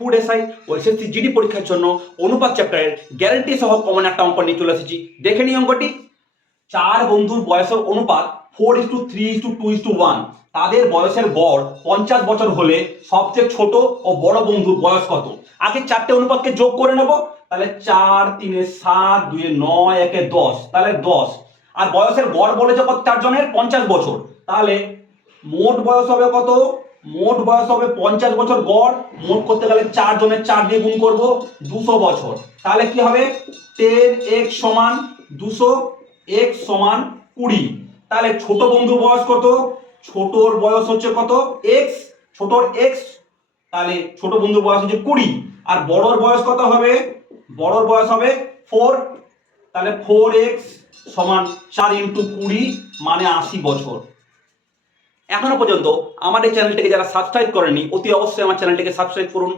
Food SI ও SSC GD পরীক্ষার জন্য অনুপাত চ্যাপ্টারের গ্যারান্টি সহ কমন একটা অঙ্ক নিয়ে চলে এসেছি। দেখে নিই অঙ্কটি। 4 বন্ধুর বয়সের অনুপাত 4:3:2:1। তাদের বয়সের গড় 50 বছর হলে সবচেয়ে ছোট ও বড় বন্ধুর বয়স কত? আগে চারটে অনুপাতকে যোগ করে নেব। তাহলে 4 3 7 2 9 1 10, তাহলে 10। আর বয়সের গড় বলেছে কত? 4 জনের 50 বছর। তাহলে মোট বয়স হবে কত? মোট বয়স হবে 50 বছর গড়। মোট করতে গেলে 4 জনের 4 দিয়ে গুণ করব, 200 বছর। তাহলে কি হবে? 10x সমান 200, x সমান 20। তাহলে ছোট বন্ধুর বয়স কত? ছোটর বয়স হচ্ছে কত? x, ছোটর x। তাহলে ছোট বন্ধুর বয়স হচ্ছে 20। আর বড়র বয়স কত হবে? বড়র বয়স হবে 4। তাহলে 4x সমান 4 × 20 মানে 80 বছর। এখনো পর্যন্ত আমার এই চ্যানেলটিকে যারা সাবস্ক্রাইব করেনি অতি অবশ্যই আমার চ্যানেলটিকে সাবস্ক্রাইব করুন।